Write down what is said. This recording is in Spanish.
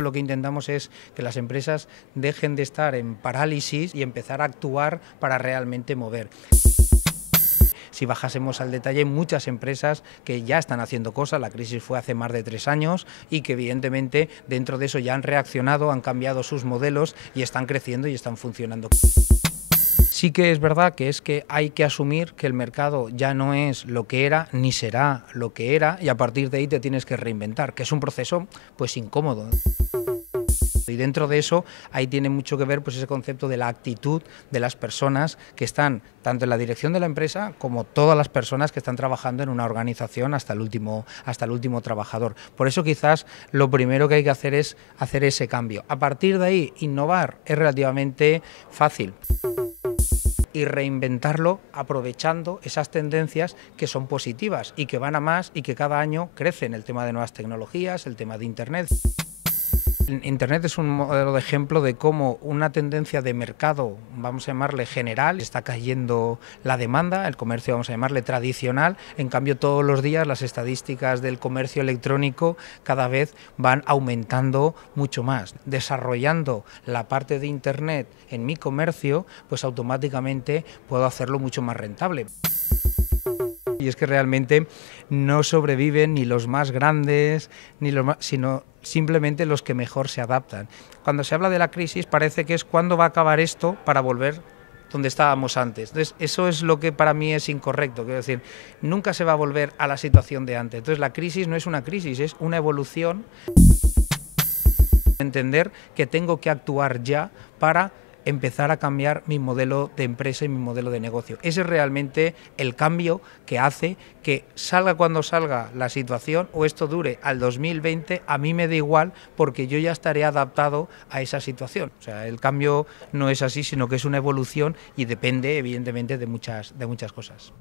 Lo que intentamos es que las empresas dejen de estar en parálisis y empezar a actuar para realmente mover. Si bajásemos al detalle, hay muchas empresas que ya están haciendo cosas, la crisis fue hace más de 3 años y que evidentemente dentro de eso ya han reaccionado, han cambiado sus modelos y están creciendo y están funcionando. Sí que es verdad que hay que asumir que el mercado ya no es lo que era ni será lo que era y a partir de ahí te tienes que reinventar, que es un proceso pues incómodo. Y dentro de eso, ahí tiene mucho que ver pues, ese concepto de la actitud de las personas que están tanto en la dirección de la empresa como todas las personas que están trabajando en una organización hasta el último trabajador. Por eso quizás lo primero que hay que hacer es hacer ese cambio. A partir de ahí, innovar es relativamente fácil. Y reinventarlo aprovechando esas tendencias que son positivas y que van a más y que cada año crecen. El tema de nuevas tecnologías, el tema de Internet. Internet es un modelo de ejemplo de cómo una tendencia de mercado, vamos a llamarle general, está cayendo la demanda, el comercio vamos a llamarle tradicional, en cambio todos los días las estadísticas del comercio electrónico cada vez van aumentando mucho más. Desarrollando la parte de Internet en mi comercio, pues automáticamente puedo hacerlo mucho más rentable. Y es que realmente no sobreviven ni los más grandes, sino simplemente los que mejor se adaptan. Cuando se habla de la crisis parece que es cuándo va a acabar esto para volver donde estábamos antes. Entonces, eso es lo que para mí es incorrecto. Quiero decir, nunca se va a volver a la situación de antes. Entonces, la crisis no es una crisis, es una evolución. Entender que tengo que actuar ya para empezar a cambiar mi modelo de empresa y mi modelo de negocio. Ese es realmente el cambio que hace que salga cuando salga la situación o esto dure al 2020, a mí me da igual porque yo ya estaré adaptado a esa situación. O sea, el cambio no es así, sino que es una evolución y depende evidentemente de muchas cosas.